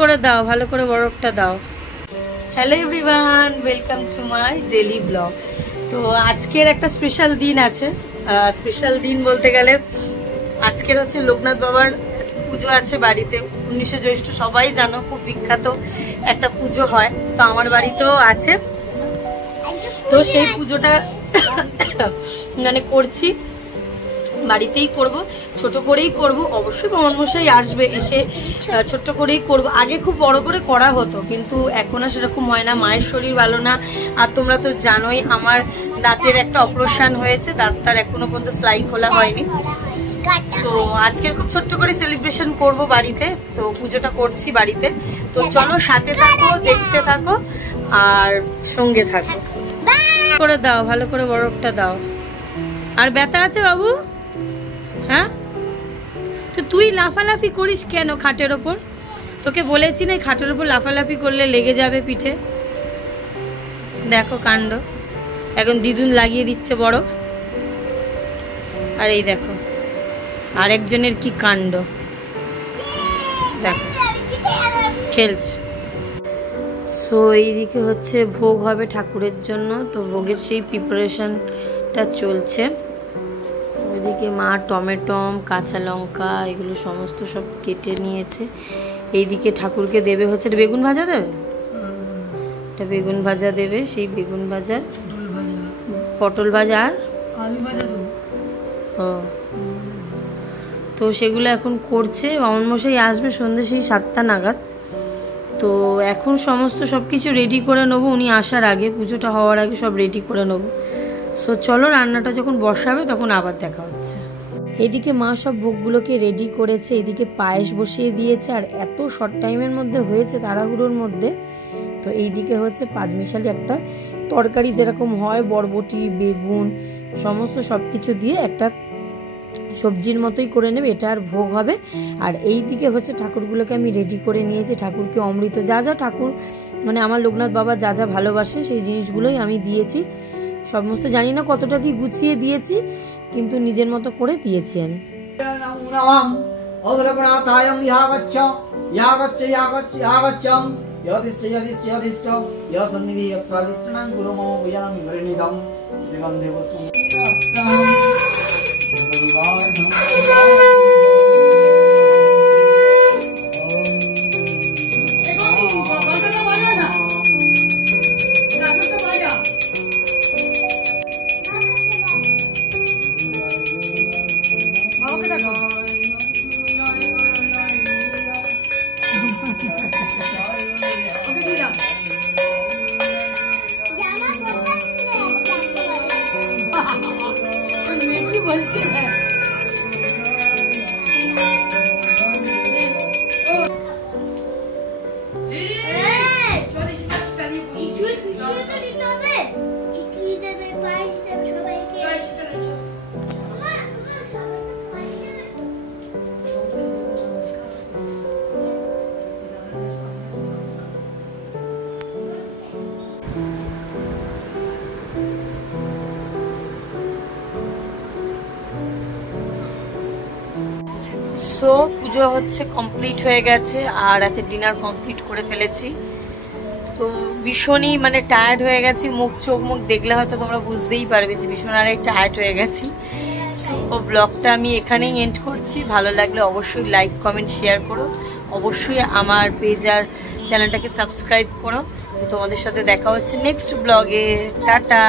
করে দাও, ভালো করে বরফটা দাও। Hello everyone, welcome to my daily blog. তো আজকের একটা স্পেশাল দিন আছে। স্পেশাল দিন বলতে গেলে আজকের হচ্ছে লোকনাথ বাবার পুজো আছে বাড়িতে। 19শে জ্যৈষ্ঠ সবাই জানো, খুব বিখ্যাত একটা পুজো হয়। তো আমার বাড়িতেও আছে, তো সেই পুজোটা মানে করছি, বাড়িতেই করব, ছোট করেই করব। অবশ্যই মনমশাই আসবে, এসে ছোট্ট করেই করব। আগে খুব বড় করে করা হতো, কিন্তু এখন আর সেরকম হয় না। মায়ের শরীর ভালো না, আর তোমরা তো জানোই আমার দাঁতের একটা অপারেশন হয়েছে, দাঁতটার এখনো পর্যন্ত সেলাই খোলা হয়নি। তো আজকের খুব ছোট্ট করে সেলিব্রেশন করব বাড়িতে, তো পুজোটা করছি বাড়িতে। তো চলো সাথে থাকো, দেখতে থাকো আর সঙ্গে থাকো। করে দাও, ভালো করে বরফটা দাও। আর ব্যথা আছে বাবু? হ্যাঁ, তো তুই লাফালাফি করিস কেন খাটের ওপর? তোকে বলেছি না খাটের ওপর লাফালাফি করলে লেগে যাবে পিঠে। দেখো কাণ্ড, এখন দিদুন লাগিয়ে দিচ্ছে বরফ। আর এই দেখো আরেকজনের কি কাণ্ড, দেখো খেলছে। সো এইদিকে হচ্ছে ভোগ হবে ঠাকুরের জন্য, তো ভোগের সেই প্রিপারেশনটা চলছে। ওইদিকে মা টমেটম, কাঁচা লঙ্কা এগুলো সমস্ত সব কেটে নিয়েছে। এইদিকে ঠাকুরকে দেবে হচ্ছে বেগুন ভাজা দেবে, এটা বেগুন ভাজা দেবে। সেই বেগুন ভাজা, পটল ভাজা আর আলু ভাজা দেবো। ও, তো সেগুলো এখন করছে। অমনমশাই আসবে সন্ধ্যে সেই 7টা নাগাদ। তো এখন সমস্ত সব কিছু রেডি করে নেবো, উনি আসার আগে, পুজোটা হওয়ার আগে সব রেডি করে নেবো। সো চলো, রান্নাটা যখন বসাবে তখন আবার দেখা হচ্ছে। এদিকে মা সব ভোগগুলোকে রেডি করেছে, এদিকে পায়েস বসিয়ে দিয়েছে। আর এত শর্ট টাইমের মধ্যে হয়েছে, তাড়াহুড়োর মধ্যে। তো এইদিকে হচ্ছে পাঁচমিশালি একটা তরকারি যেরকম হয়, বরবটি, বেগুন সমস্ত সব কিছু দিয়ে একটা সবজির মতোই করে নেবে, এটা আর ভোগ হবে। আর এই দিকে হচ্ছে ঠাকুরগুলোকে আমি রেডি করে নিয়েছি। ঠাকুরকে অমৃত, যা যা ঠাকুর মানে আমার লোকনাথ বাবা যা যা ভালোবাসে সেই জিনিসগুলোই আমি দিয়েছি সমস্ত। জানি না কতটা কি গুছিয়ে দিয়েছি, কিন্তু নিজের মতো করে দিয়েছি আমি। সো পুজো হচ্ছে কমপ্লিট হয়ে গেছে, আর রাতে ডিনার কমপ্লিট করে ফেলেছি। তো ভীষণই মানে টায়ার্ড হয়ে গেছি, চোখ মুখ দেখলে হয়তো তোমরা বুঝতেই পারবে যে ভীষণ আরে টায়ার্ড হয়ে গেছি। সো ব্লগটা আমি এখানেই এন্ড করছি। ভালো লাগলে অবশ্যই লাইক, কমেন্ট, শেয়ার করো। অবশ্যই আমার পেজ আর চ্যানেলটাকে সাবস্ক্রাইব করো। তো তোমাদের সাথে দেখা হচ্ছে নেক্সট ব্লগে। টাটা।